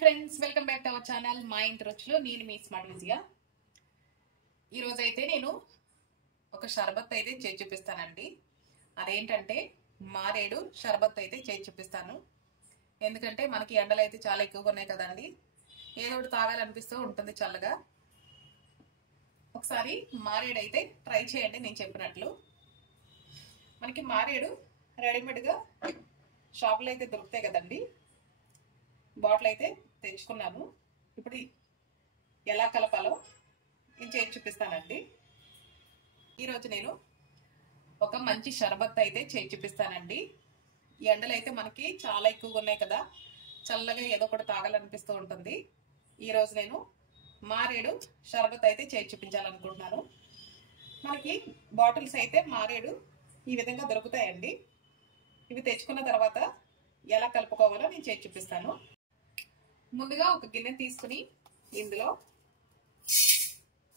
Friends, welcome back to our channel మా ఇంటి రుచులు. నేను మీ స్మార్ట్ విజయ. ఈరోజు అయితే నేను ఒక షర్బత్ అయితే చేసి చూపిస్తానండి. అదేంటంటే మారేడు షర్బత్ అయితే చేసి చూపిస్తాను. ఎందుకంటే మనకి ఎండలు అయితే చాలా ఎక్కువగా ఉన్నాయి కదండి, ఏదో ఒకటి తాగాలనిపిస్తూ ఉంటుంది చల్లగా. ఒకసారి మారేడు అయితే ట్రై చేయండి నేను చెప్పినట్లు. మనకి మారేడు రెడీమేడ్గా షాప్లో అయితే దొరుకుతాయి కదండి. బాటిల్ అయితే తెచ్చుకున్నాను. ఇప్పుడు ఎలా కలపాలో నేను చేసి చూపిస్తానండి. ఈరోజు నేను ఒక మంచి షర్బత్ అయితే చేసి చూపిస్తానండి. ఈ ఎండలు అయితే మనకి చాలా ఎక్కువగా ఉన్నాయి కదా, చల్లగా ఏదో ఒకటి తాగాలనిపిస్తూ ఉంటుంది. ఈరోజు నేను మారేడు షర్బత్ అయితే చేసి చూపించాలనుకుంటున్నాను. మనకి బాటిల్స్ అయితే మారేడు ఈ విధంగా దొరుకుతాయండి. ఇవి తెచ్చుకున్న తర్వాత ఎలా కలుపుకోవాలో నేను చేసి చూపిస్తాను. ముందుగా ఒక గిన్నె తీసుకుని ఇందులో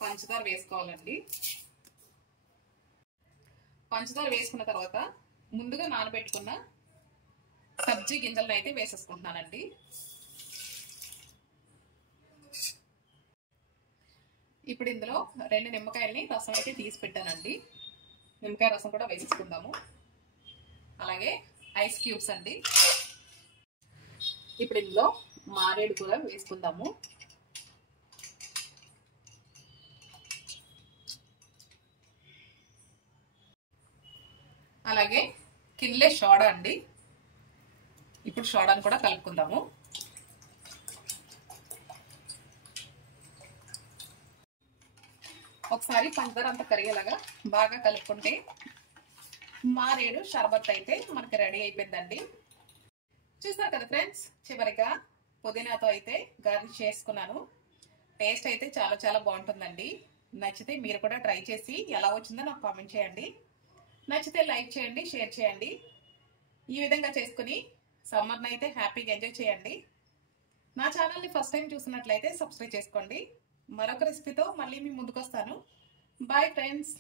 పంచదార వేసుకోవాలండి. పంచదార వేసుకున్న తర్వాత ముందుగా నానబెట్టుకున్న సబ్జీ గింజలను అయితే వేసేసుకుంటున్నానండి. ఇప్పుడు ఇందులో 2 నిమ్మకాయలని రసం అయితే తీసి పెట్టానండి. నిమ్మకాయ రసం కూడా వేసేసుకుందాము. అలాగే ఐస్ క్యూబ్స్ అండి. ఇప్పుడు ఇందులో మారేడు కూడా వేసుకుందాము. అలాగే కిన్లే సోడా అండి. ఇప్పుడు సోడాను కూడా కలుపుకుందాము. ఒకసారి పంచదార అంతా కరిగేలాగా బాగా కలుపుకుంటే మారేడు షర్బత్ అయితే మనకి రెడీ అయిపోయిందండి. చూసారు కదా ఫ్రెండ్స్, చివరిగా పుదీనాతో అయితే గార్నిష్ చేసుకున్నాను. టేస్ట్ అయితే చాలా చాలా బాగుంటుందండి. నచ్చితే మీరు కూడా ట్రై చేసి ఎలా వచ్చిందో నాకు కామెంట్ చేయండి. నచ్చితే లైక్ చేయండి, షేర్ చేయండి. ఈ విధంగా చేసుకుని సమ్మర్ని అయితే హ్యాపీగా ఎంజాయ్ చేయండి. నా ఛానల్ని ఫస్ట్ టైం చూసినట్లయితే సబ్స్క్రైబ్ చేసుకోండి. మరొక రెసిపీతో మళ్ళీ మీ ముందుకు వస్తాను. Bye friends.